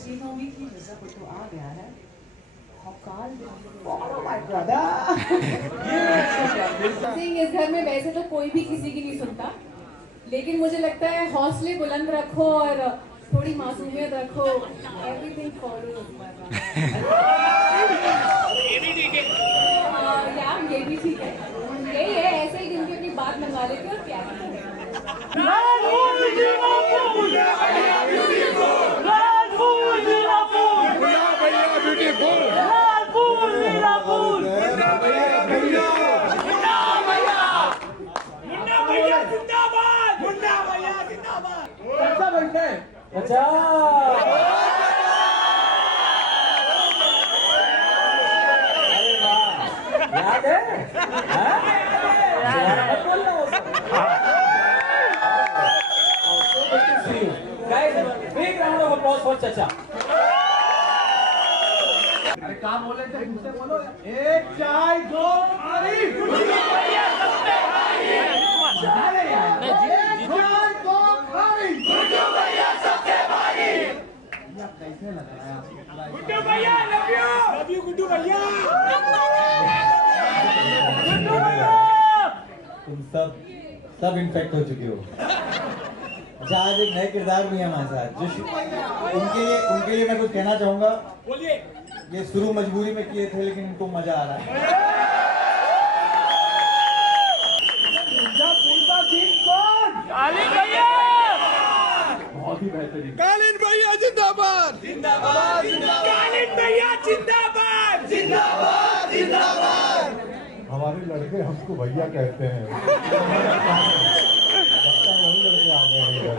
तीनों में की मिर्जापुर तो आ गया है। इस घर में वैसे तो कोई भी किसी की नहीं सुनता, लेकिन मुझे लगता है हौसले बुलंद रखो और थोड़ी मासूमियत रखो, एवरीथिंग फॉलोज। ये भी ठीक है। यार ये भी ठीक है, यही है, ऐसे ही दिन की अपनी बात मनवा लेते और क्या अच्छा याद है? Guys, big round of applause for Chacha. अरे काम बोले थे मुझसे बोलो। एक चाय दो हमारी गुड्डू भैया सबसे भारी। अरे यार एक चाय दो हमारी गुड्डू भैया सबसे भारी। ये आप कैसे लगाया? गुड्डू भैया लव यू गुड्डू भैया। गुड्डू भैया तुम सब इन्फेक्ट हो चुके हो। अच्छा आज एक नए किरदार भी है हमारे साथ, जो उनके लिए मैं कुछ कहना चाहूंगा। बोलिए। ये शुरू मजबूरी में किए थे लेकिन इनको मजा आ रहा है। कालीन भैया बहुत ही बेहतरीन। कालीन भैया जिंदाबाद जिंदाबाद जिंदाबाद। कालीन भैया जिंदाबाद जिंदाबाद जिंदाबाद। हमारे लड़के हमको भैया कहते हैं। लगता है वही लड़के आ गए हैं इधर।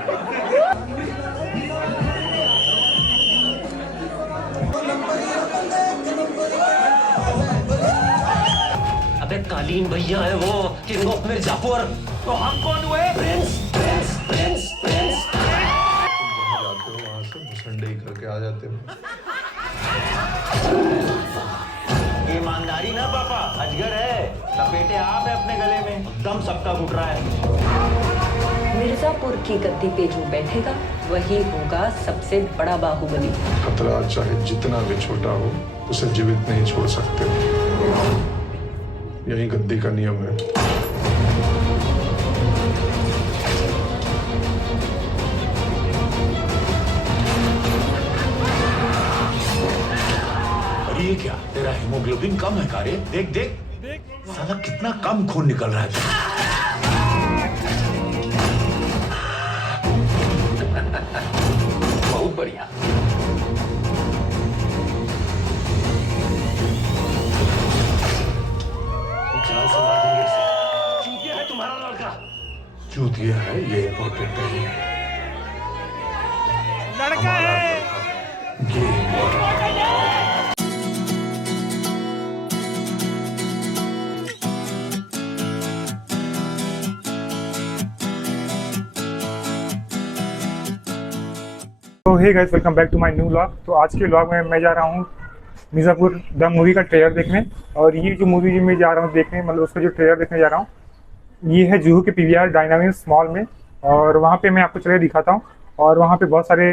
अबे कालीन भैया है वो, किंग ऑफ मिर्जापुर। तो हम कौन हुए? Prince Prince Prince Prince. तुम जहाँ जाते हो वहाँ से मुसंडे करके आ जाते हो। ईमानदारी ना पापा, अजगर है, लपेटे आप है अपने गले में, दम सबका घुट रहा है। मिर्जापुर की गद्दी पे जो बैठेगा वही होगा सबसे बड़ा बाहुबली। खतरा चाहे जितना भी छोटा हो उसे जीवित नहीं छोड़ सकते। यही गद्दी का नियम है। अरे ये क्या, तेरा हीमोग्लोबिन कम है का रे? देख देख साला कितना कम खून निकल रहा है। बहुत बढ़िया। जान से मार देंगे इसे। चूतिया है तुम्हारा लड़का। चूतिया है ये इम्पोर्टेंट है। लड़का है। ये इम्पोर्टेंट है। तो hey guys, welcome back to my new vlog. तो आज के व्लॉग में मैं जा रहा हूँ मिर्ज़ापुर द मूवी का ट्रेलर देखने। और ये जो मूवी मैं जा रहा हूँ देखने, मतलब उसका जो ट्रेलर देखने जा रहा हूँ, ये है जुहू के पीवीआर डायनामिक्स मॉल में। और वहाँ पे मैं आपको ट्रेलर दिखाता हूँ। और वहाँ पे बहुत सारे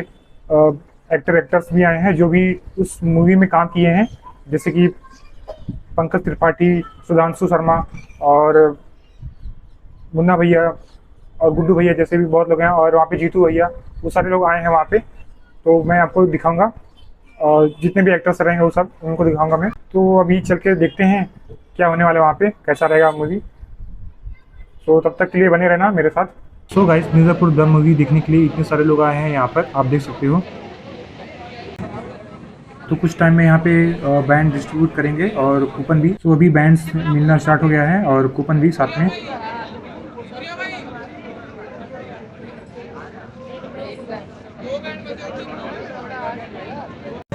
एक्टर्स भी आए हैं जो भी उस मूवी में काम किए हैं, जैसे कि पंकज त्रिपाठी, सुधांशु शर्मा और मुन्ना भैया और गुड्डू भैया जैसे भी बहुत लोग हैं। और वहाँ पे जीतू भैया, वो सारे लोग आए हैं वहाँ पे। तो मैं आपको दिखाऊंगा और जितने भी एक्टर्स रहेंगे वो सब उनको दिखाऊंगा मैं। तो अभी चल के देखते हैं क्या होने वाला है वहाँ पे, कैसा रहेगा मूवी। तो तब तक के लिए बने रहना मेरे साथ। So guys, Mirzapur the movie देखने के लिए इतने सारे लोग आए हैं यहाँ पर, आप देख सकते हो। तो कुछ टाइम में यहाँ पे बैंड डिस्ट्रीब्यूट करेंगे और कूपन भी। तो अभी बैंड्स मिलना स्टार्ट हो गया है और कूपन भी साथ में।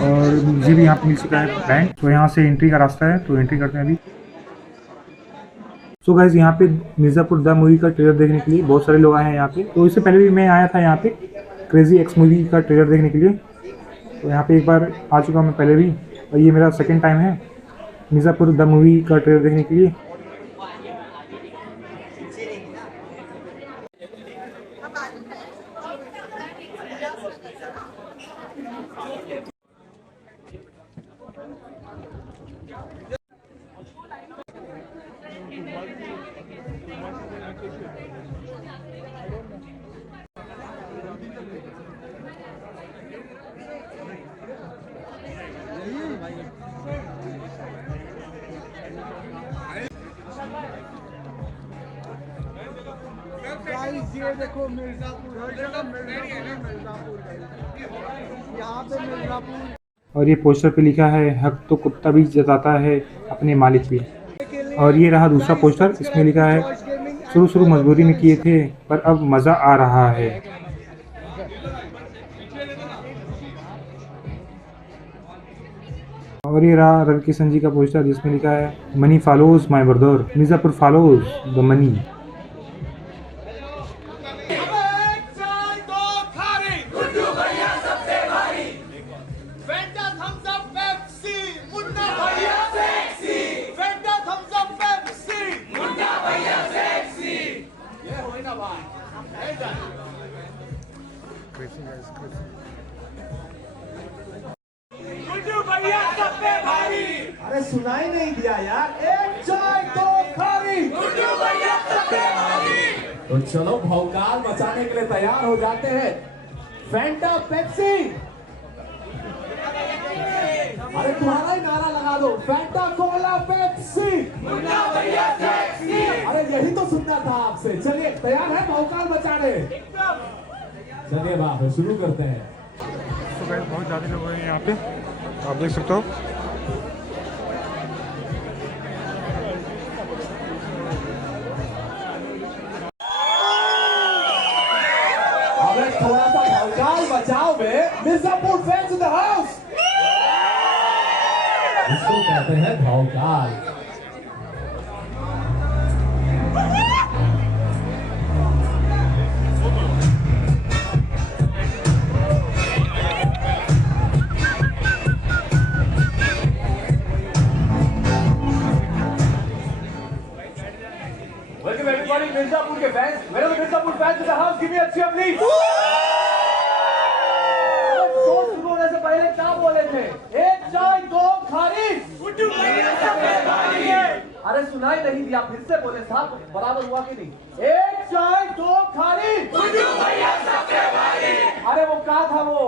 और मुझे भी यहाँ पे मिल चुका है बैंड। तो यहाँ से एंट्री का रास्ता है, तो एंट्री करते हैं अभी। सो गाइस, यहाँ पे मिर्ज़ापुर द मूवी का ट्रेलर देखने के लिए बहुत सारे लोग आए हैं यहाँ पे। तो इससे पहले भी मैं आया था यहाँ पे क्रेजी एक्स मूवी का ट्रेलर देखने के लिए। तो यहाँ पे एक बार आ चुका मैं पहले भी, और ये मेरा सेकंड टाइम है मिर्ज़ापुर द मूवी का ट्रेलर देखने के लिए। ये देखो मिर्जापुर, हर जगह मिर्जापुर यहाँ पे मिर्जापुर। और ये पोस्टर पे लिखा है हक तो कुत्ता भी जताता है अपने मालिक भी। और ये रहा दूसरा पोस्टर, इसमें लिखा है शुरू मजबूरी में किए थे पर अब मज़ा आ रहा है। और ये रहा रवि किशन जी का पोस्टर जिसमें लिखा है money follows my brother, Mirzapur follows the money. अरे सुनाई नहीं दिया यार, एक चाय दो खारी। तो चलो भौकाल मचाने के लिए तैयार हो जाते हैं। फैंटा पेप्सी, अरे तुम्हारा ही नारा लगा दो, फैंटा कोला पेप्सी। अरे यही तो सुनना था आपसे। चलिए तैयार है भौकाल मचाने? चलिए बाप शुरू करते हैं। तो गाइस बहुत ज़्यादा लोग हैं यहाँ पे, आप देख सकते हो। अबे थोड़ा सा भौकाल बचाओ बे, Mirzapur fans in the house. इसको कहते हैं भौकाल। Welcome everybody, मिर्जापुर के फैंस, मेरे को Mirzapur fans in the house, give me a cheer please। तो शुरू होने से पहले क्या बोले थे? एक चाय दो खारी। गुड्डू भैया सबसे भारी। अरे सुनाई नहीं दिया, फिर से बोले साहब, बराबर हुआ कि नहीं? एक चाय दो खारी। गुड्डू भैया सबसे भारी। अरे वो क्या था वो?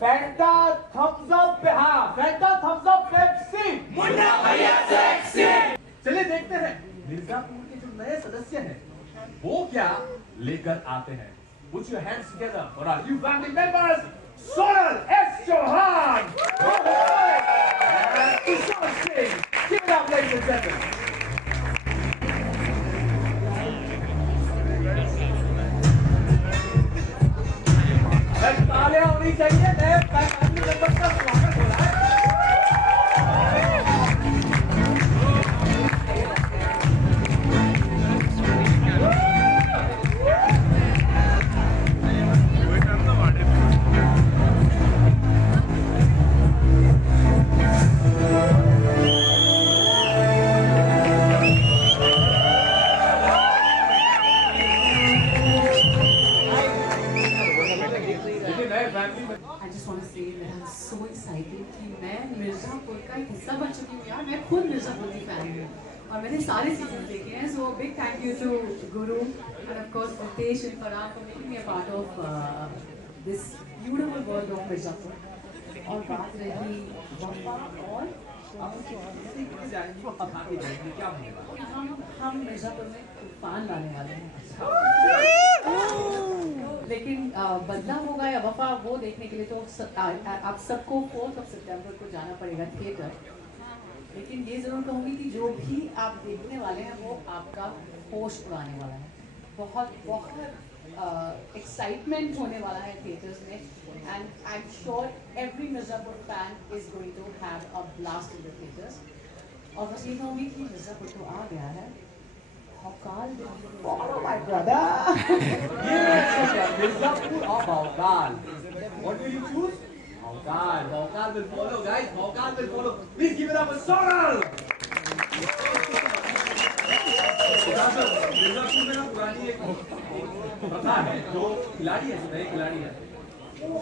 फैंटा थम्स अप, हाँ Fanta Thums Up Pepsi. Munna Bhaiya sexy. चलिए देखते हैं मिर्जापुर के जो नए सदस्य हैं वो क्या लेकर आते हैं। Put your hands together for our new family members, Sonal S. Chauhan and Tushar Singh. Give it up, ladies and gentlemen. तालियां होनी चाहिए, नए फैमिली मेंबर्स का स्वागत हो रहा है। I just want to say that I'm so excited कि मैं मिर्जापुर का एक हिस्सा बन चुकी हूँ यार। मैं खुद मिर्जापुर की फैन हूँ और मैंने सारे सीजन देखे हैं। So big thank you to Guru and of course Ritesh and Farhan for making me a part of this beautiful world of Mirzapur. और बात रही वफा और हम मिर्जापुर में तूफान लाने वाले हैं। लेकिन बदला होगा या वफा, वो देखने के लिए तो आप सबको 4 सितंबर को जाना पड़ेगा थिएटर। लेकिन ये ज़रूर कहूँगी कि जो भी आप देखने वाले हैं वो आपका होश उड़ाने वाला है। बहुत बहुत एक्साइटमेंट होने वाला है थिएटर्स में। And I am sure every Mirzapur fan is going to have a blast in the theatres. और बस ये कहूँगी कि मिर्जापुर तो आ गया है। भौकाल, follow my brother. Mirzapur or Bhaukaal? What will you choose? Bhaukaal. Bhaukaal will follow, guys. Bhaukaal will follow. Please give it up for Sonal. Mirzapur में ना पुरानी एक प्रथा है, जो खिलाड़ी है, नए खिलाड़ी है, वो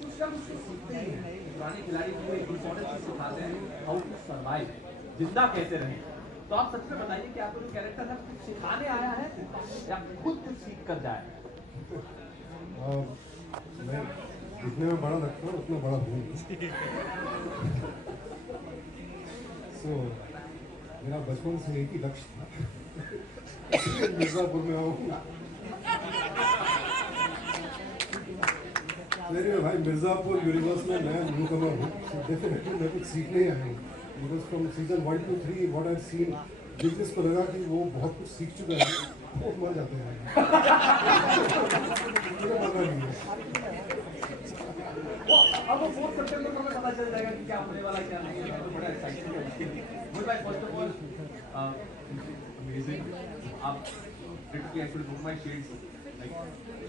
कुछ ना कुछ सीखते हैं। पुराने खिलाड़ी को एक इम्पोर्टेंट चीज सिखाते हैं, हाउ टू सर्वाइव, जिंदा कैसे रहें। तो आप सच में बताइए कि आपको जो कैरेक्टर है कुछ सिखाने आया है या खुद कुछ सीख कर जाए? मैं जितने में बड़ा लगता हूँ उतना बड़ा हूँ। सो मेरा बचपन से एक ही लक्ष्य था, मिर्जापुर में आऊँ नहीं भाई, मिर्जापुर यूनिवर्स में मैं न्यू कमर हूँ, डेफिनेटली मैं कुछ सीखने ही आया हूँ। Because from season 1 to 3 what I seen, business को लगा कि वो बहुत कुछ सीख चुका है, वो मर जाते हैं। मुझे पता नहीं है। अब 4 सितंबर को हमें पता चल जाएगा कि क्या होने वाला क्या नहीं है, तो बड़ा एक्साइटेड है उसके लिए। मुझे भाई फर्स्ट ऑफ ऑल अमेजिंग, आप literally actually book my shades like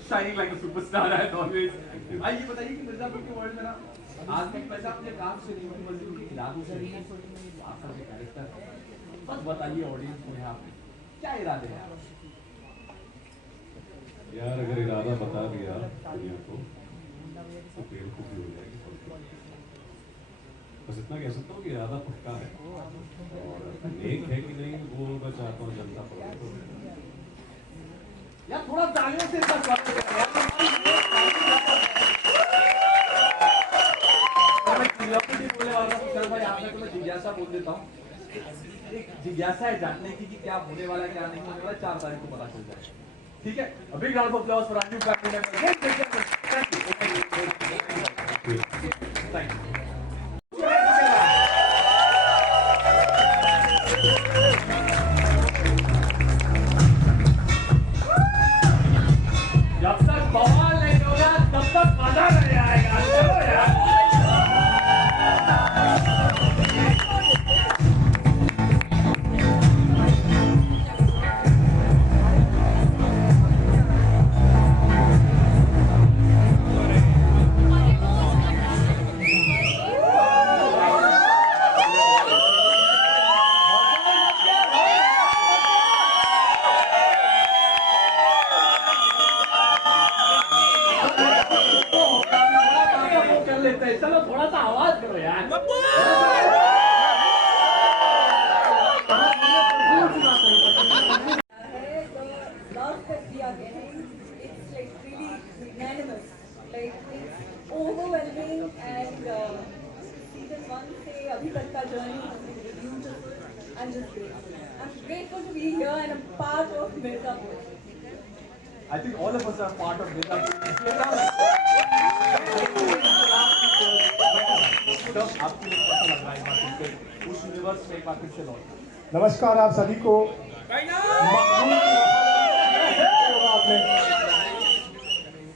shining like a superstar as always. ये बताइए कि मिर्जापुर के वर्ल्ड में ना आज तक वैसे अपने काम से नहीं हुई मर्जी उनकी इरादों से नहीं है, आपका जो कैरेक्टर बस बताइए ऑडियंस को यहाँ पे क्या इरादे हैं यार अगर इरादा बता दिया दुनिया को तो बेवकूफ़ी हो जाएगी सबको। बस इतना कह सकता हूँ कि इरादा पक्का है, और नेक है कि नहीं वो मैं चाहता हूँ जनता पर। यार थोड़ा तालियों से इसका स्वागत करें यार। मैं क्यूरियोसिटी बोलने वाला हूँ सर भाई, आपने तो मैं जिज्ञासा बोल देता हूँ। एक जिज्ञासा है जानने की कि क्या होने वाला है क्या नहीं होने वाला, 4 तारीख को पता चल जाएगा। ठीक है, a big round of applause for our new family member. Yes, yes, yes. Thank you. Thank you. जब तक बवाल नहीं होगा तब तक मजा नहीं आएगा। चलो यार। चलो थोड़ा सा आवाज करो यार। Love that we are getting, it's like really unanimous, like it's overwhelming, and season 1 से अभी तक का journey has been beautiful. I'm just grateful. I'm grateful to be here and a part of Mirzapur. I think all of us are part of this. आपको कैसा लग रहा है उस यूनिवर्स में एक बार फिर से लौट? नमस्कार आप सभी को।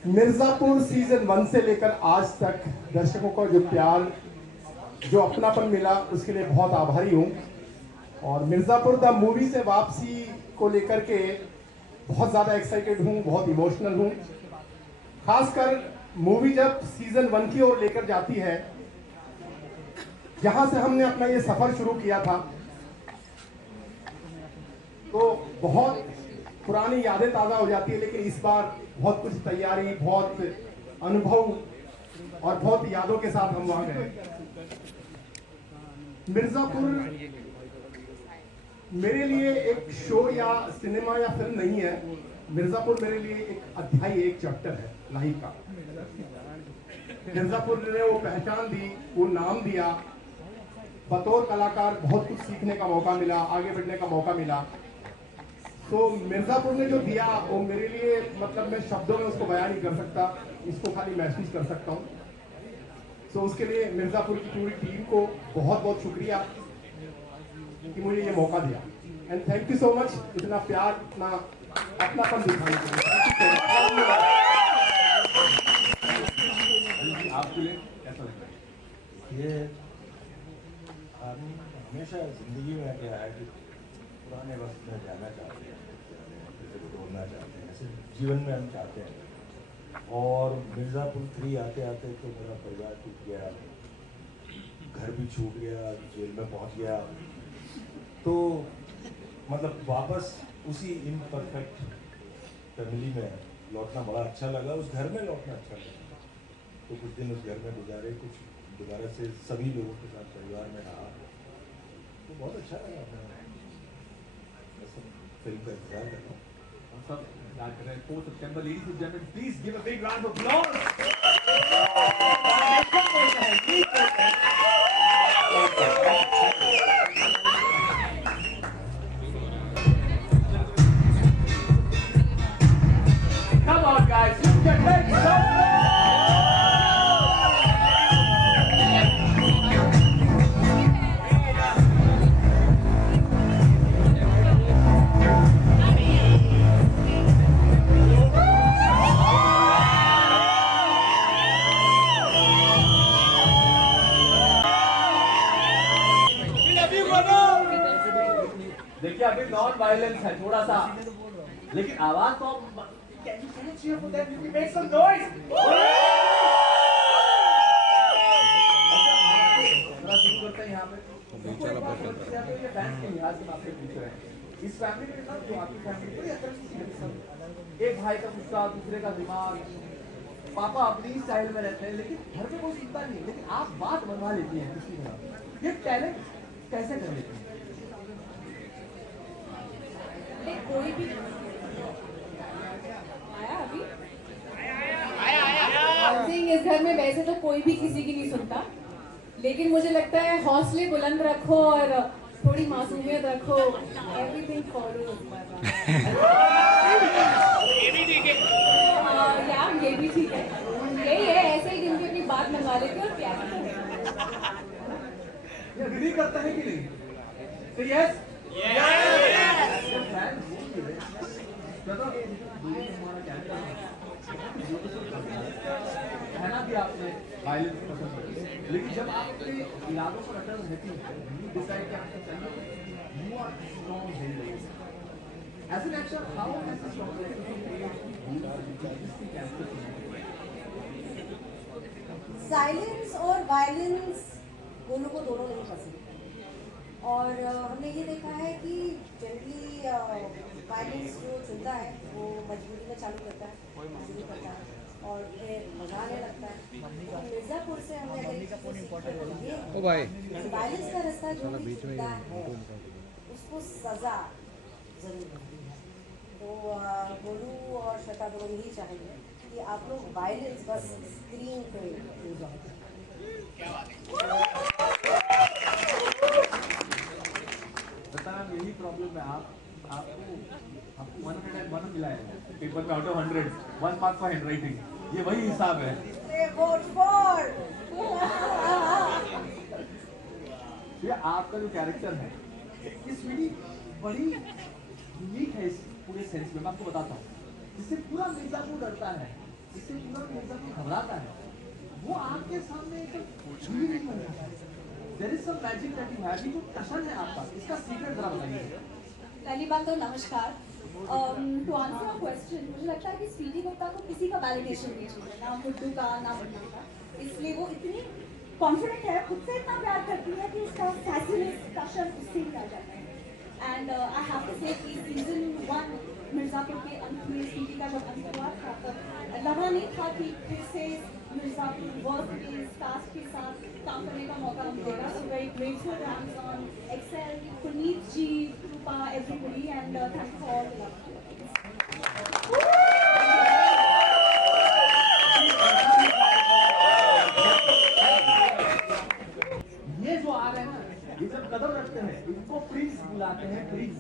मिर्जापुर सीजन 1 से लेकर आज तक दर्शकों को जो प्यार, जो अपनापन मिला, उसके लिए बहुत आभारी हूँ। और मिर्जापुर द मूवी से वापसी को लेकर के बहुत ज़्यादा एक्साइटेड हूँ, बहुत इमोशनल हूँ। खासकर मूवी जब सीजन 1 की ओर लेकर जाती है, जहाँ से हमने अपना ये सफ़र शुरू किया था, तो बहुत पुरानी यादें ताज़ा हो जाती है। लेकिन इस बार बहुत कुछ तैयारी, बहुत अनुभव और बहुत यादों के साथ हम वहाँ गए। मिर्जापुर मेरे लिए एक शो या सिनेमा या फिल्म नहीं है। मिर्जापुर मेरे लिए एक अध्याय, एक चैप्टर है लाइफ का। मिर्जापुर ने वो पहचान दी, वो नाम दिया। बतौर कलाकार बहुत कुछ सीखने का मौका मिला, आगे बढ़ने का मौका मिला। तो मिर्जापुर ने जो दिया वो मेरे लिए, मतलब मैं शब्दों में उसको बयान नहीं कर सकता, इसको खाली महसूस कर सकता हूँ। तो उसके लिए मिर्जापुर की पूरी टीम को बहुत बहुत शुक्रिया कि मुझे ये मौका दिया। And thank you so much इतना प्यार, इतना अपनापन दिखाने के लिए। आपके लिए कैसा लग रहा है? ये आदमी हमेशा जिंदगी में क्या है कि पुराने वक्त में जाना चाहते हैं, किसी को ढूंढना चाहते हैं, ऐसे जीवन में हम चाहते हैं। और मिर्ज़ापुर 3 आते आते तो मेरा परिवार टूट गया, घर भी छूट गया, जेल में पहुंच गया। तो मतलब वापस उसी इनपरफेक्ट फैमिली में लौटना बड़ा अच्छा लगा, उस घर में लौटना अच्छा लगा। तो कुछ दिन उस घर में गुजारे, कुछ दोबारा से सभी लोगों के साथ परिवार में रहा, तो बहुत अच्छा लगा। फिल्म का इंतजार कर रहा हूँ। हम सब इंतजार कर रहे हैं 4 सितंबर। Ladies and gentleman, please give a big round of applause. ये अभी नॉन वायलेंस है थोड़ा सा, लेकिन आवाज तो can you cheer for them? You can make some noise. करते हैं यहाँ पे ये फैंस के लिहाज से आपसे पूछ रहे हैं, इस फैमिली के साथ जो आपकी फैमिली बड़ी अतरंगी है, एक भाई का गुस्सा, दूसरे का दिमाग, पापा अपनी स्टाइल में रहते हैं, लेकिन घर में कोई सुनता नहीं है, लेकिन आप बात बनवा लेती हैं किसी तरह, ये टैलेंट कैसे कर लेते हैं? कोई भी आया अभी इस घर में वैसे तो कोई भी किसी की नहीं सुनता, लेकिन मुझे लगता है हौसले बुलंद रखो और थोड़ी मासूमियत रखो, एवरीथिंग फॉलोज। ये भी ठीक है, ये भी ठीक है, यही है, ऐसे ही दिन की अपनी बात मनवा लेते और प्यार एग्री करता है कि नहीं? तो यस है ना कि आपने वायलेंस पसंद है, लेकिन जब आप अपने इरादों पर अटल रहती हैं, you decide कि आपको करना है, you are strong willed. As an actor, how has the strong willed silence और वायलेंस दोनों को दोनों नहीं पसंद, और हमने ये देखा है कि जनरली वायलेंस जो चुनता है वो मजबूरी में चालू करता है, मजबूरी करता है और फिर मजा आने लगता है। तो मिर्ज़ापुर से हमने अगर वायलेंस का रास्ता जो भी चुनता है उसको सज़ा जरूर मिलती है। तो गोलू और श्वेता दोनों यही चाहेंगे कि आप लोग वायलेंस बस स्क्रीन पे एंजॉय करें। बताना यही प्रॉब्लम है, आपको 101 मिला है पेपर में out of 100, 1 mark for handwriting, ये वही हिसाब है। ये आपका जो कैरेक्टर है इस वीडियो बड़ी यूनिक है इस पूरे सेंस में, मैं आपको बताता हूँ। जिससे पूरा मिर्जापुर डरता है, जिससे पूरा मिर्जापुर घबराता है, वो आपके सामने there is some magic that you have, ये जो टशन है आपका, इसका सीक्रेट जरा बताइए। पहली बात तो नमस्कार। टू आंसर योर क्वेश्चन, मुझे लगता है कि स्वीटी गुप्ता को किसी का वैलिडेशन नहीं चाहिए, ना गुड्डू का ना मुन्ना का, इसलिए वो इतनी कॉन्फिडेंट है, खुद से इतना प्यार करती है कि उसका सैसीनेस टशन उससे ही आ जाता है। एंड आई हैव टू से कि सीजन 1 मिर्ज़ापुर के अंत में स्वीटी का जब अंत हुआ था तब लगा नहीं था कि फिर से मिर्ज़ापुर वर्क के कास्ट के साथ काम करने का मौका मिलेगा। So very grateful to Amazon, Accel, Puneet ji, Kripa, everybody, and thank for all the love. ये जो आ रहे हैं ना, ये जब कदम रखते हैं इनको प्रिंस बुलाते हैं, प्रिंस।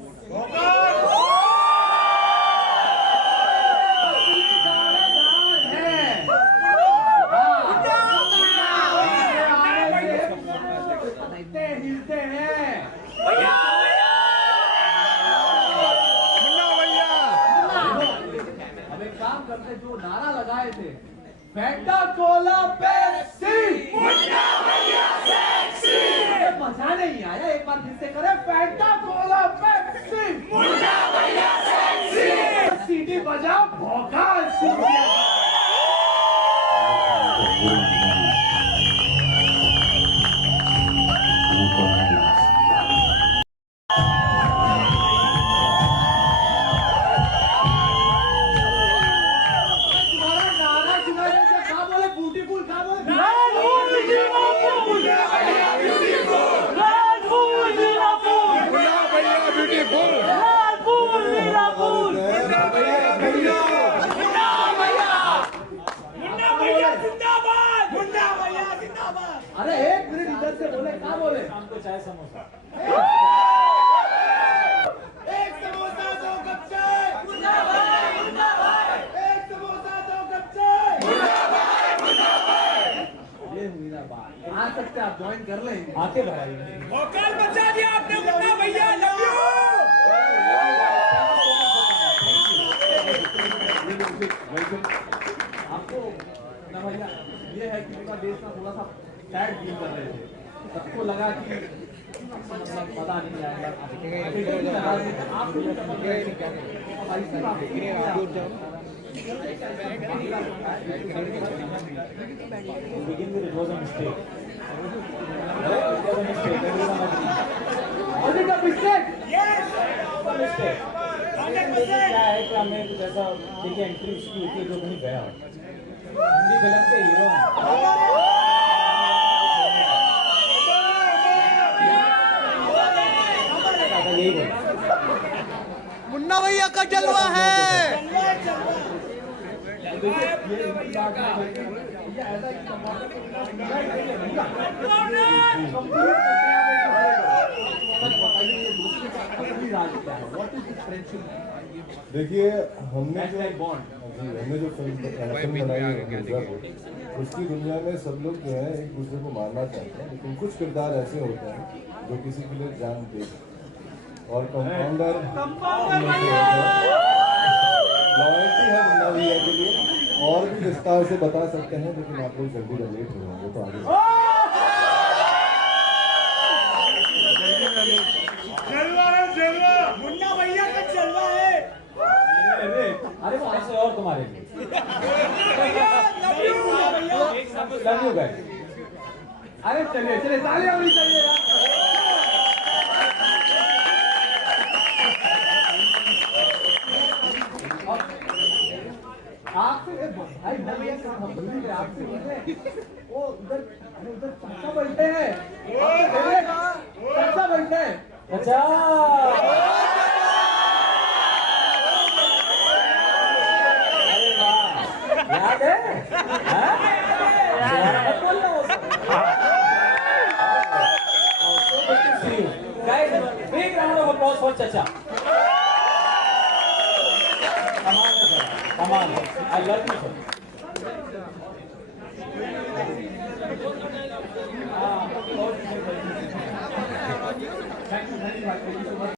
हिलते हैं अब एक काम करते, जो नारा लगाए थे फैंटा कोला पेप्सी, मजा नहीं आया, एक बार फिर से करें, फैंटा कोला पेप्सी, सीटी बजाओ, भौकाल शुरू किया। अरे एक मिनट इधर से बोले, क्या बोले? शाम को चाय समोसा, एक समोसा 2 कप चाय, एक समोसा 2 कप चाय, ये हुई ना बात। आ सकते आप ज्वाइन कर लेंगे, आके बताइए। भोकाल बचा दिया आपने मुन्ना भैया, लव यू। आपको ना भैया ये है कि पूरा देश ना थोड़ा सा सैड फील कर रहे थे, सबको लगा कि पता नहीं आएगा क्या है कि हमें कुछ ऐसा देखिए एंट्री उसकी होती है जो कहीं गया हो हिंदी फिल्म के हीरो यही बोल मुन्ना भैया का जलवा है। देखिए हमने जो फिल्म बनाई है उसकी दुनिया में सब लोग जो है एक दूसरे को मारना चाहते हैं, लेकिन कुछ किरदार ऐसे होते हैं जो किसी के लिए जान दे और कंपाउंडर लॉयल्टी है मुन्ना भैया के लिए। और भी विस्तार से बता सकते हैं लेकिन आप लोग जल्दी जब लेट हो जाएंगे तो आगे मुन्ना भैया का जलवा है। अरे वो ऐसे और तुम्हारे लिए लव यू गाइस। अरे चलिए चलिए तालियां होनी चाहिए यार। आपसे भाई भैया आपसे वो उधर चाचा बैठे हैं चाचा बैठे हैं। अच्छा याद है guys big round of applause for chacha come on I love you sir thank you so much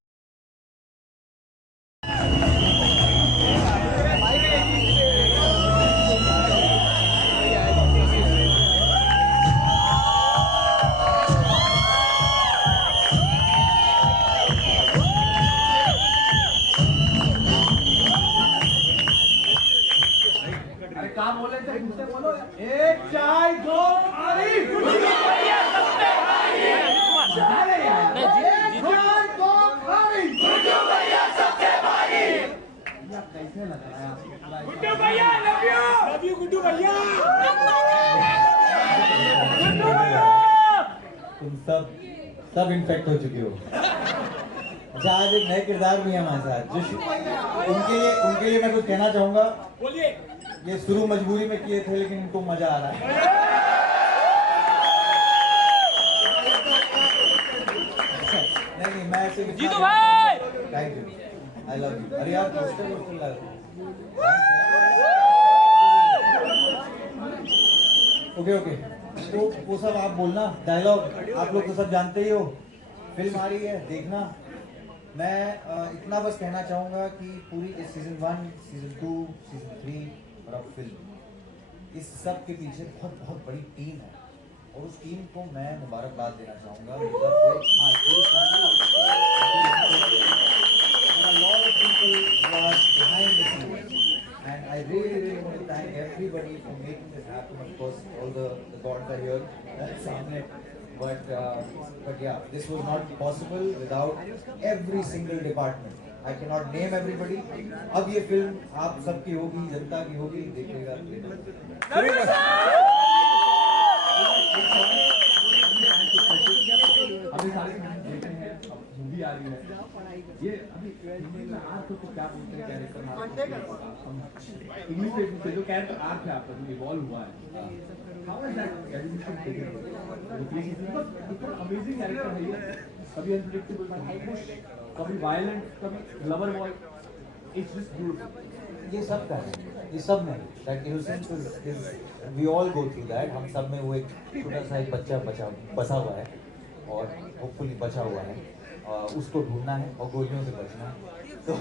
काम बोले थे मुझसे बोलो एक चाय दो खाली कैसे लगाया गुड्डू भैया लव यू गुड्डू भैया तुम सब इन्फेक्ट हो चुके हो। अच्छा आज एक नए किरदार भी है हमारे साथ जो उनके लिए मैं कुछ कहना चाहूंगा। बोलिए ये शुरू मजबूरी में किए थे लेकिन इनको मजा आ रहा है। नहीं मैं ऐसे जीतू भाई thank you I love you. अरे यार पोस्टर ओके तो वो सब आप बोलना डायलॉग आप लोग तो सब जानते ही हो। फिल्म आ रही है देखना। मैं इतना बस कहना चाहूँगा कि पूरी सीजन 1 सीजन 2 सीजन 3 और अब फिल्म इस सब के पीछे बहुत बड़ी टीम है और उस टीम को मैं मुबारकबाद देना चाहूँगा। And I really want to thank everybody for making this happen. Of course, all the gods are here. But yeah, this was not possible without every single department. I cannot name everybody. अब ये film आप सबकी होगी, जनता की होगी, देखिएगा। अभी सारे देखे हैं मूवी आ रही है ये अभी आर्क को क्या बोलते हैं कैरेक्टर इंग्लिश में जो कैरेक्टर आर्क है आपका जो इवॉल्व हुआ है how is that evolution taken इतना अमेजिंग कैरेक्टर है ये कभी अनप्रेडिक्टेबल कभी वायलेंट कभी lover boy it's just beautiful. ये सब का है ये सब में that innocence is we all go through that. हम सब में वो एक छोटा सा एक बच्चा बसा हुआ है और होपफुली बचा हुआ है उसको ढूंढना है और गोलियों से बचना है। तो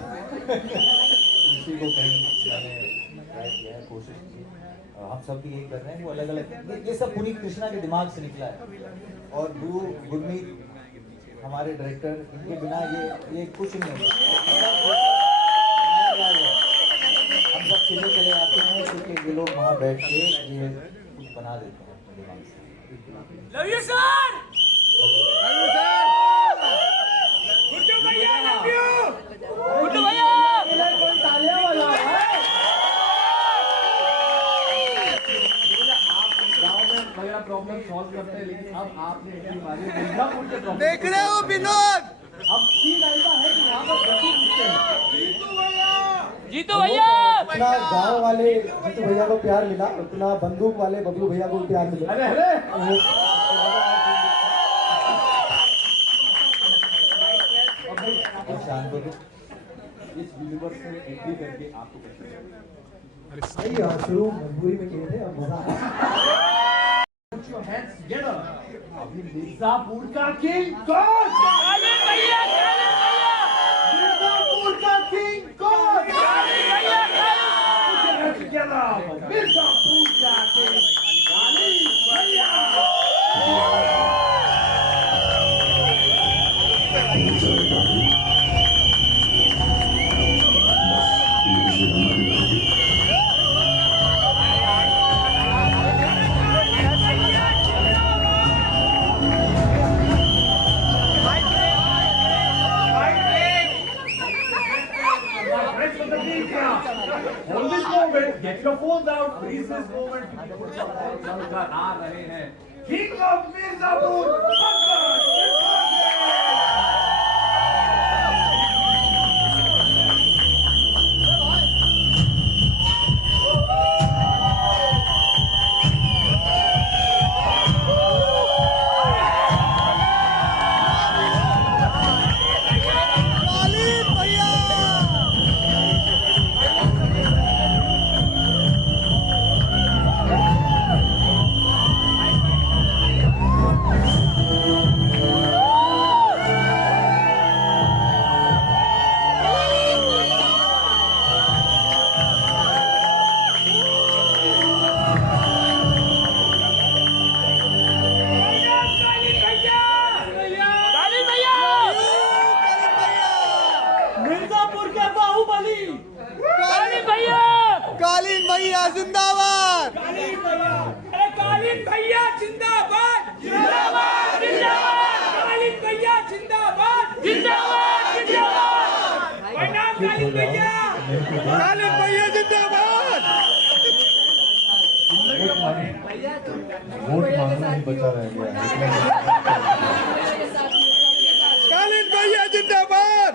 उसी को कहीं मैंने ट्राई किया है कोशिश की हम सब भी यही कर रहे हैं वो अलग अलग ये सब पूरी कृष्णा के दिमाग से निकला है और गुरमीत हमारे डायरेक्टर, इनके बिना ये कुछ नहीं होगा। हम सब चले चले आते हैं क्योंकि ये लोग वहाँ बैठ के ये कुछ बना देते हैं अपने दिमाग से। Love you sir, love you sir, Guddu भैया लव यू, गुड्डू भैया कोई तालियां वाला है। मेरा प्रॉब्लम सॉल्व करते हैं, लेकिन अब आपने इतनी मारी मिर्जापुर के प्रॉब्लम देख रहे हो विनोद। अब चीज ऐसा है कि यहाँ पर गति पूछते हैं जीतू भैया उतना गाँव वाले जीतू भैया को प्यार मिला, उतना बंदूक वाले बबलू भैया को प्यार मिला। अरे इस यूनिवर्स में एंट्री करके आपको सही है, शुरू मजबूरी में किए थे, अब मजा आया। Put your hands together. अभी मिर्जापुर का किंग कौन? कालिन भैया, कालिन भैया। मिर्जापुर का किंग कौन? कालिन भैया, कालिन। Put your hands together. Mirzapur का किंग कालिन भैया। Hold this moment, get your phones out, freeze this moment. चलकर आ रहे हैं King of Mirzapur, कालीन भैया जिंदाबाद, कालीन भैया जिंदाबाद, जिंदाबाद जिंदाबाद, कालीन भैया जिंदाबाद, जिंदाबाद जिंदाबाद, प्रणाम कालीन भैया, कालीन भैया जिंदाबाद। वोट मांगना ही बचा रह गया। कालीन भैया जिंदाबाद।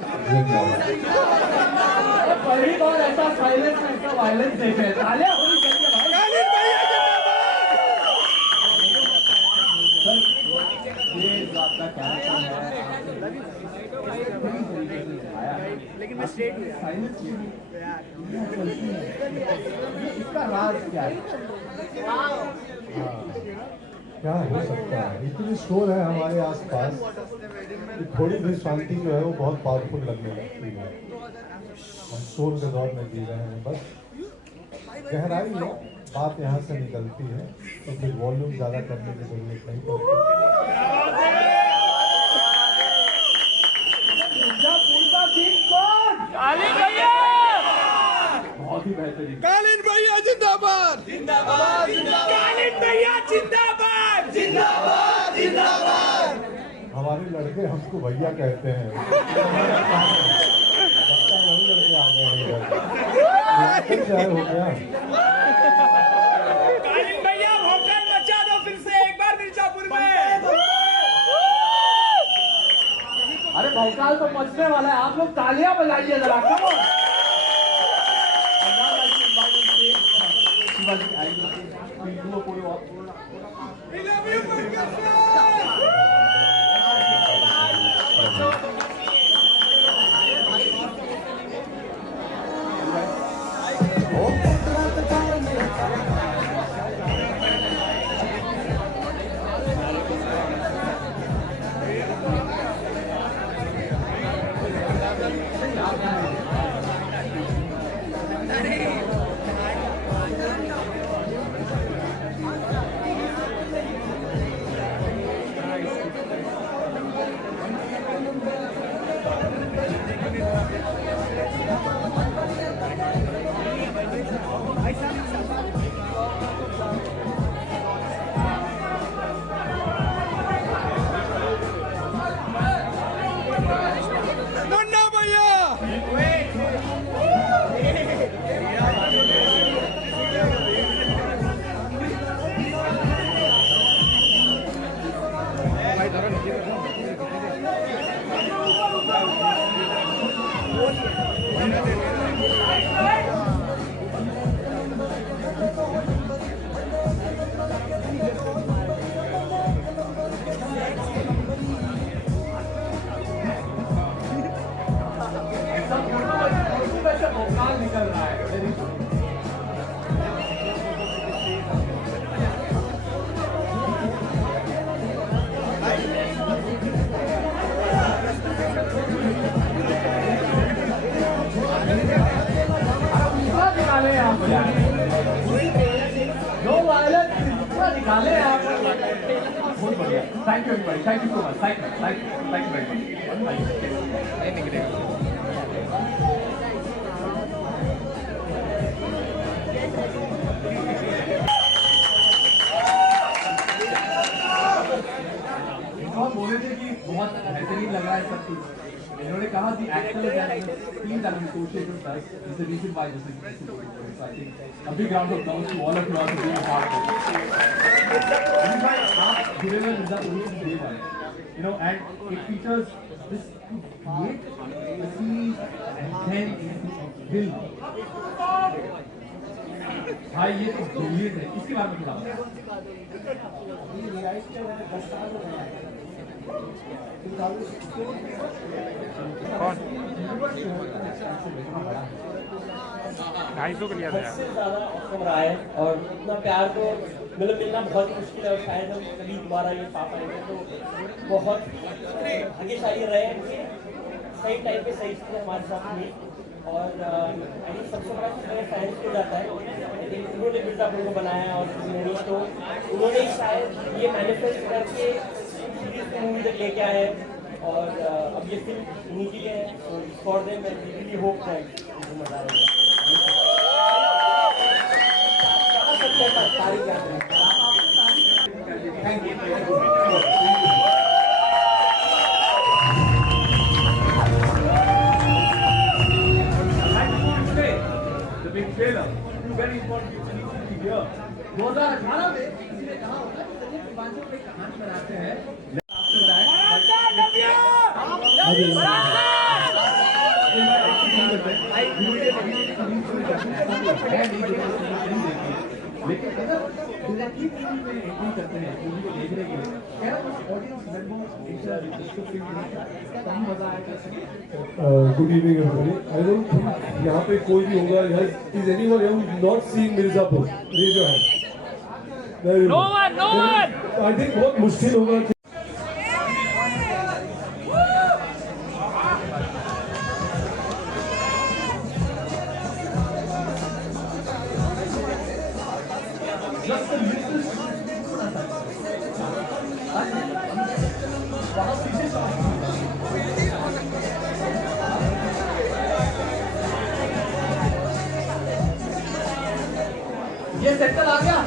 पहली बार ऐसा साइलेंस में ऐसा वायलेंस देखे हैं। तालियां होनी चाहिए भाई। कालीन भैया जिंदाबाद। ये आपका कैरेक्टर है, लेकिन मैं स्ट्रेट हूं। साइलेंस इसका राज क्या है? क्या हो सकता है, इतनी शोर है हमारे आसपास कि थोड़ी भी शांति जो है वो बहुत पावरफुल लगने लगती है। हम शोर के दौर में जी रहे हैं, बस गहराई है, बात यहाँ से निकलती है तो फिर वॉल्यूम ज़्यादा करने की जरूरत नहीं पड़ती। बहुत ही बेहतरीन। कालीन भैया जिंदाबाद, जिंदाबाद जिंदाबाद, कालीन भैया जिंदाबाद, जिंदाबाद जिंदाबाद। हमारे लड़के हमको भैया कहते हैं। वही लड़के आ गए हैं क्या हो गया? कालीन भैया होटल मचा दो फिर से एक बार मिर्जापुर में। अरे भौकाल तो मचने वाला है, आप लोग तालियां बजाइए जरा। Come on. शिवाजी आई बहुत बढ़िया. Thank you everybody. Thank you so much. Thank you very much. Thank you. और बोले थे कि बहुत बेहतरीन लग रहा है सब कुछ. इन्होंने कहा कि actors and team that we associated with us is the reason why this is so I think a big round of applause to all of you all for being a part of it. आप जुड़े हुए मिर्जापुर से जुड़े हुए हैं. You know, and it features this great series and then film. भाई ये तो ब्रिलियंट है. इसके बारे में बताओ. कौन 250 का लिया था यार. सबसे ज़्यादा ऑसम रहा है और इतना प्यार तो मतलब मिलना बहुत ही मुश्किल है और शायद हम कभी दोबारा ये पा पाएंगे तो बहुत भाग्यशाली रहे हैं कि सही टाइम पे सही चीज़ें हमारे साथ हुई. और सबसे बड़ा चीज़ मेरे फैंस को जाता है. उन्होंने मिर्जापुर को बनाया और उन्होंने तो उन्होंने शायद ये मैनिफेस्ट करके सीरीज को मूवी तक लेके आए हैं और अब ये फिल्म उन्हीं के लिए है. For them I really hope that मजा आएगा. Thank you. The big trailer. Very important thing to hear. 2018 में किसी ने कहा होगा कि संजय कृपांजलि को एक कहानी बनाते हैं. लेकिन अगर डायरेक्टली मूवी में एंट्री करते हैं मूवी को देखने के लिए क्या कुछ ऑडियंस मेंबर्स इंटरेस्टेड कम मजा आएगा. Good evening everybody. I don't think यहाँ पे कोई भी होगा यार. Is anyone here not seen Mirzapur? Raise your hand. No one. I think बहुत मुश्किल होगा. ये सेक्टर आ गया.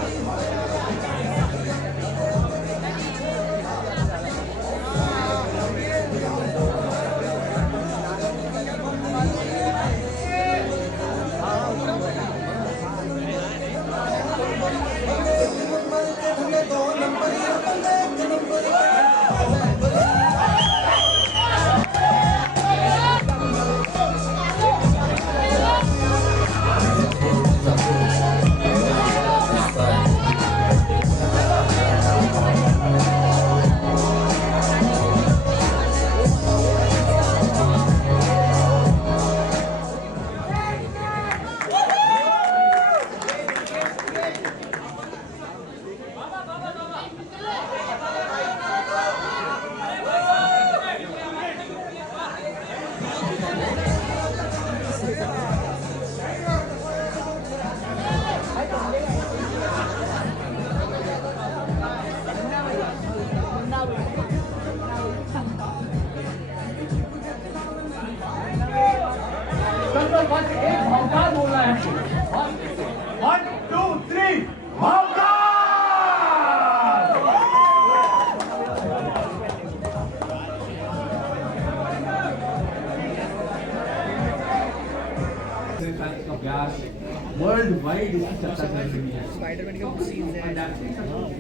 वर्ल्ड वाइड इसकी चर्चा चल रही है. स्पाइडरमैन के सीन्स हैं.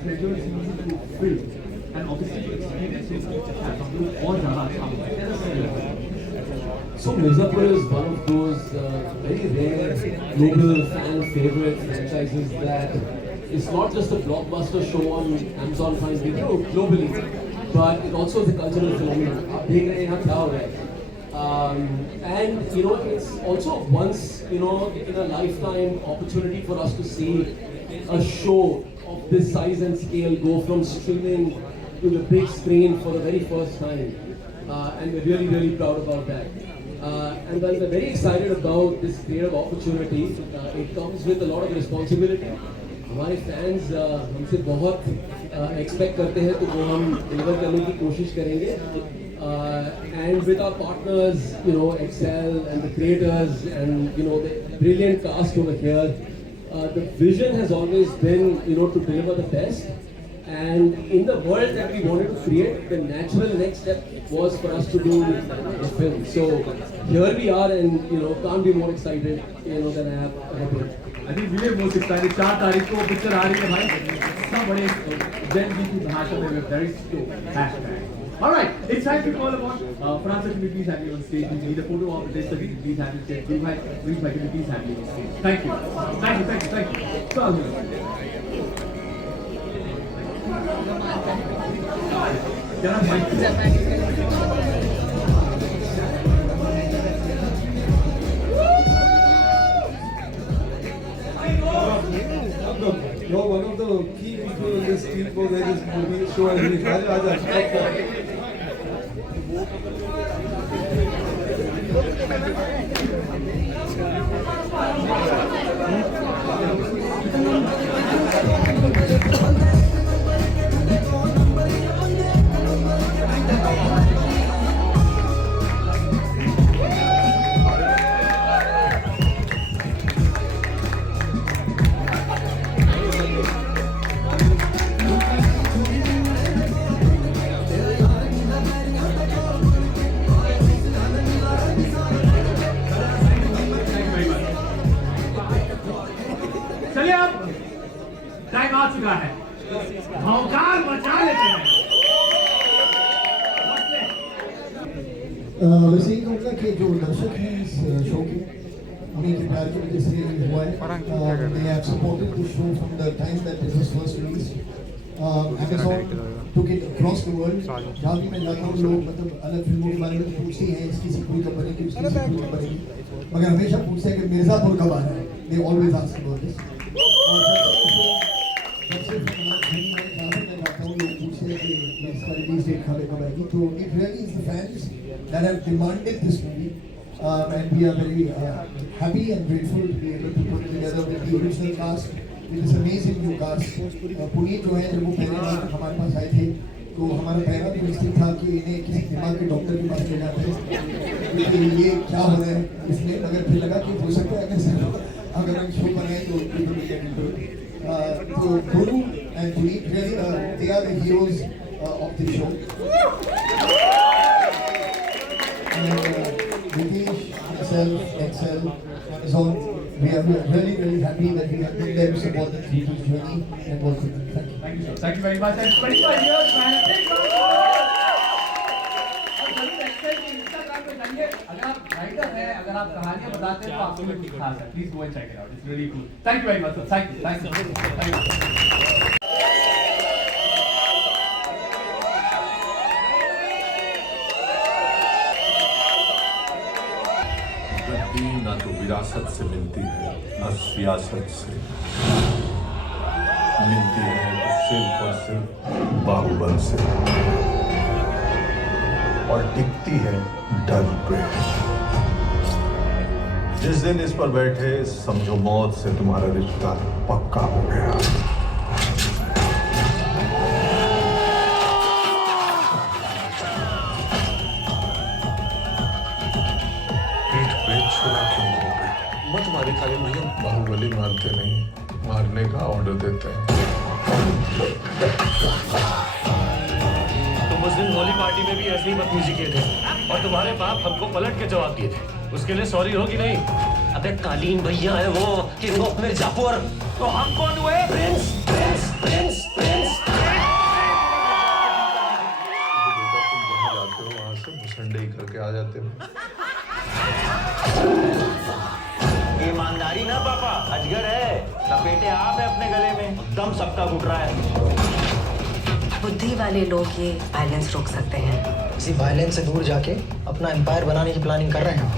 Gradual scenes to film and obviously experience और ज़्यादा अच्छा. So Mirzapur is one of those very rare global fan favorite franchises that is not just a blockbuster show on Amazon Prime Video globally, but it also is a cultural phenomenon. आप देख रहे हैं यहाँ क्या हो रहा है. And you know, it's also once in a lifetime opportunity for us to see a show of this size and scale go from streaming to the big screen for the very first time, and we're really proud about that. And then we're very excited about this creative opportunity. It comes with a lot of responsibility, हमारे fans हमसे बहुत expect करते हैं, तो वो हम deliver करने की कोशिश करेंगे. And with our partners, you know, Excel and the creators and, you know, the brilliant cast over here, the vision has always been, you know, to deliver the best. And in the world that we wanted to create, the natural next step was for us to do a film. So here we are, and, you know, can't be more excited, you know, than I have been. I think we are most excited. 4 तारीख को picture आ रही है भाई. सब बड़े जन की भाषा में very slow hashtag. All right, it's time to call upon Francis. Can you please have me on stage? We need a photo of this. Please have me check. Please, can you please have me on stage? Thank you. Thank you. Thank you. Thank you. So, can I You're one of the key people in this team for this movie show. And चलिए अब time आ चुका है, भौकाल मचा लेते हैं. वैसे ही कहूँगा कि जो दर्शक हैं इस शो के, उन्हीं के प्यार की वजह से ये हुआ है. They have supported the show from the time that it was first released. Amazon took it across the world. जहाँ भी मैं जाता हूँ लोग मतलब अलग फिल्मों के बारे में तो पूछते हैं, इसकी सीक्वल कब बनेगी, उसकी सीक्वल कब बनेगी, मगर हमेशा पूछते हैं कि मिर्ज़ापुर कब आ रहा है. They always ask about this. और जब से जहाँ से मैं जाता हूँ लोग पूछते हैं कि इसका रिलीज डेट कब आएगी. तो it really is the fans that have demanded this movie. And we are very happy and grateful to be able to put it together with the original cast, with this amazing new cast. Puneet जो है जब वो पहले बार हमारे पास आए थे तो हमारा पहला भी इंस्टिंक्ट था कि इन्हें किसी दिमाग के डॉक्टर के पास ले जाते हैं कि ये क्या हो रहा है इसमें. मगर फिर लगा कि हो सकता है अगर हम शो बनाए तो Guru and Puneet really they are the heroes of the show. And Ritesh, myself, Excel, Amazon, we are really happy that we have been there to support the people's journey and work with them. Thank you. Thank you, sir. Thank you very much. And 25 years, man. Instagram पे जाइए, अगर आप writer हैं, अगर आप कहानियां बताते हैं तो आपको भी कुछ खास है. Please go and check it out. It's really cool. Thank you very much, sir. Thank you. Thank you. Thank you. ना तो विरासत से मिलती है, न सियासत से मिलती है, तो सिर्फ और सिर्फ बाहुबल से, और टिकती है डर पे. जिस दिन इस पर बैठे समझो मौत से तुम्हारा रिश्ता पक्का हो गया. मत मारे खाली भैया. बाहुबली मारते नहीं, मारने का ऑर्डर देते हैं. तुम उस दिन होली पार्टी में भी ऐसे ही बदतमीजी किए थे और तुम्हारे बाप हमको पलट के जवाब दिए थे. उसके लिए सॉरी होगी नहीं. अबे कालीन भैया है वो, किंग ऑफ मिर्जापुर. तो हम कौन हुए? Prince Prince Prince Prince. बेटा तुम जहाँ जाते हो वहाँ से मुसंडे करके आ जाते हो. ईमानदारी ना पापा, अजगर है. लपेटे आप है अपने गले में, दम सबका घुट रहा है. बुद्धि वाले लोग ये वायलेंस रोक सकते हैं. इसी वायलेंस से दूर जाके अपना एम्पायर बनाने की प्लानिंग कर रहे हैं.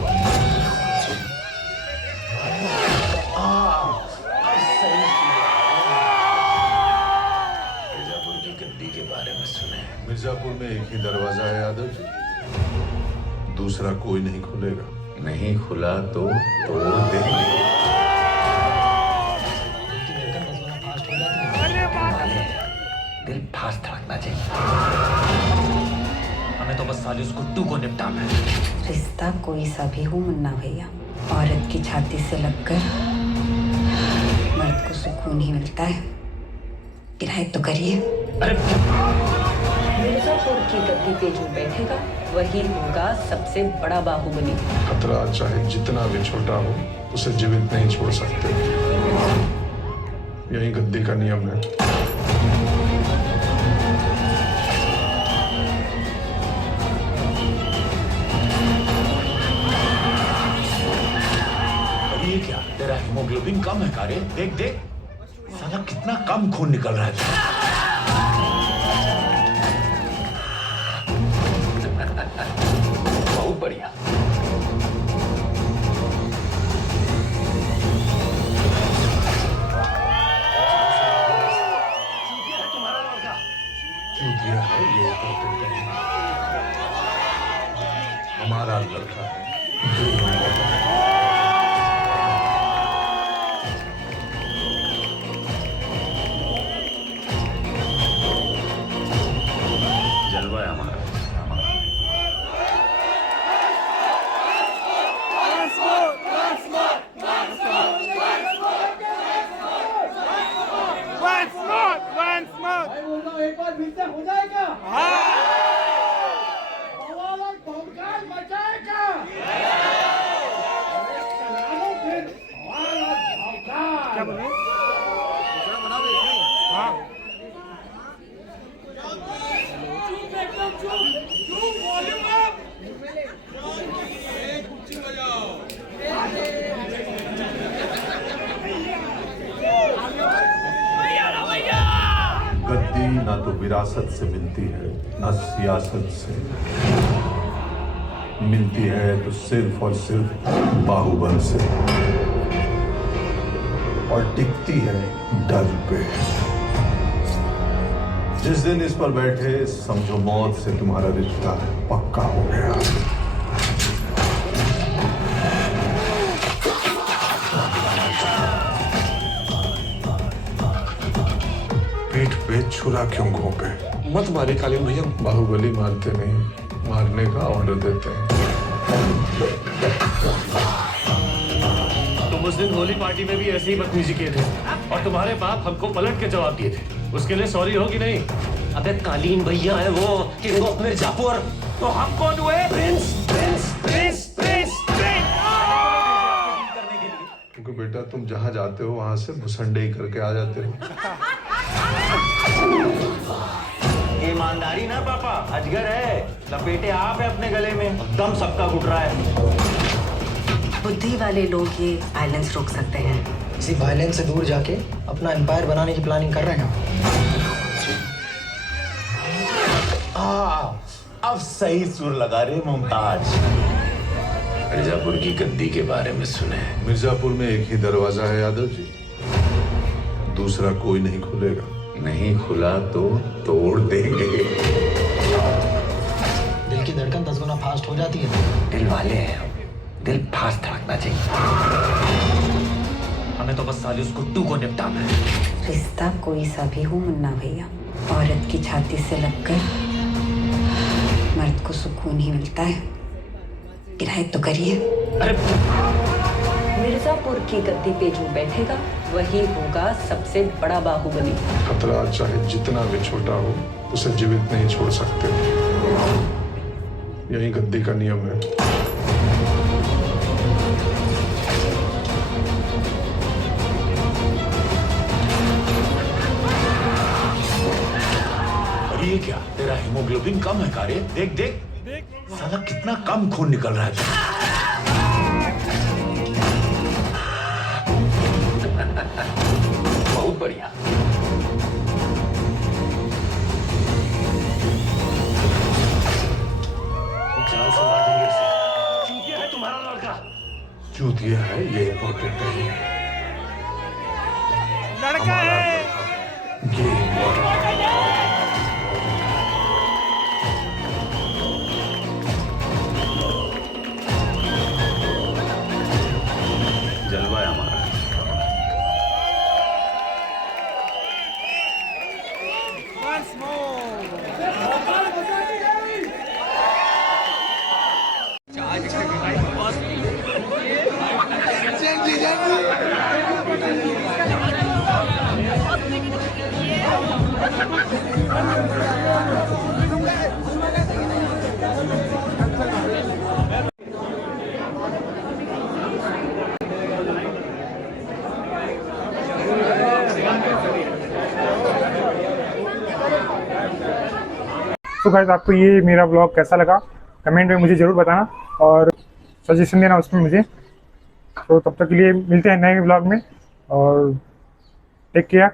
मिर्जापुर की गद्दी के बारे में सुने. मिर्जापुर में एक ही दरवाजा है यादव जी, दूसरा कोई नहीं खुलेगा. नहीं खुला तो तोड़ देंगे. तो बस साले उस गुड्डू को निपटाना है। रिश्ता कोई सा भी हो मुन्ना भैया, औरत की छाती से लगकर मर्द को सुकून ही मिलता है। किराए तो करिए। मिर्जापुर की गद्दी पे जो बैठेगा वही होगा सबसे बड़ा बाहुबली। खतरा चाहे जितना भी छोटा हो उसे जीवित नहीं छोड़ सकते। यही गद्दी का नियम है। ये क्या तेरा हीमोग्लोबिन कम है कारे? देख देख साला कितना कम खून निकल रहा है। बहुत बढ़िया। चूतिया है ये हमारा लड़का है। जलवा है हमारा। भाई बोल रहा हूँ एक बार फिर से हो जाएगा। बवाल और भौकाल मचाएगा। चला लो फिर बवाल और भौकाल। क्या बोले? हाँ। चुप एकदम चुप, चुप वॉल्यूम अप। कुछ बजाओ। गद्दी ना तो विरासत से मिलती है ना सियासत से, मिलती है तो सिर्फ और सिर्फ बाहुबल से, और टिकती है डर पे। जिस दिन इस पर बैठे समझो मौत से तुम्हारा रिश्ता पक्का हो गया। पीठ पे छुरा क्यों घोंपे? मत मारे कालीन भैया। बाहुबली मारते नहीं, मारने का ऑर्डर देते हैं। तुम उस दिन होली पार्टी में भी ऐसे ही बदतमीजी किए थे और तुम्हारे बाप हमको पलट के जवाब दिए थे। उसके लिए सॉरी होगी नहीं? अबे कालीन भैया है वो, किंग ऑफ मिर्जापुर। तो हम कौन हुए? Prince Prince Prince Prince Prince. क्योंकि बेटा तुम जहाँ जाते हो वहां से भुसंडे ही करके आ जाते हो। ईमानदारी ना पापा, अजगर है, लपेटे आप है अपने गले में, दम सबका घुट रहा है। बुद्धि वाले लोग ये वायलेंस रोक सकते हैं। इसी वायलेंस से दूर जाके अपना एम्पायर बनाने की प्लानिंग कर रहे हैं। अब सही सुर लगा रहे मुमताज। मिर्जापुर की गद्दी के बारे में सुने। मिर्जापुर में एक ही दरवाजा है यादव जी, दूसरा कोई नहीं खुलेगा। नहीं खुला तो तोड़ देंगे। दिल की धड़कन 10 गुना फास्ट हो जाती है। दिल वाले हैं, दिल फास्ट धड़कना चाहिए। हमें तो बस साले उस गुड्डू को निपटाना है। रिश्ता कोई सा भी हो मुन्ना भैया, औरत की छाती से लगकर मर्द को सुकून ही मिलता है। किराए तो करिए। मिर्जापुर की गद्दी पे जो बैठेगा वही होगा सबसे बड़ा बाहुबली। खतरा चाहे जितना भी छोटा हो उसे जीवित नहीं छोड़ सकते। यही गद्दी का नियम है। और ये क्या तेरा हीमोग्लोबिन कम है कारे? देख देख साला कितना कम खून निकल रहा है। बहुत बढ़िया। जान से मार देंगे इसे। चूतिया है तुम्हारा लड़का। चूतिया है ये इम्पोर्टेंट नहीं है। लड़का है जलवा है हमारा। Once more. तो गाइस आपको ये मेरा ब्लॉग कैसा लगा कमेंट में मुझे ज़रूर बताना और सजेशन देना उसमें मुझे। तो तब तक के लिए मिलते हैं नए ब्लॉग में और टेक केयर।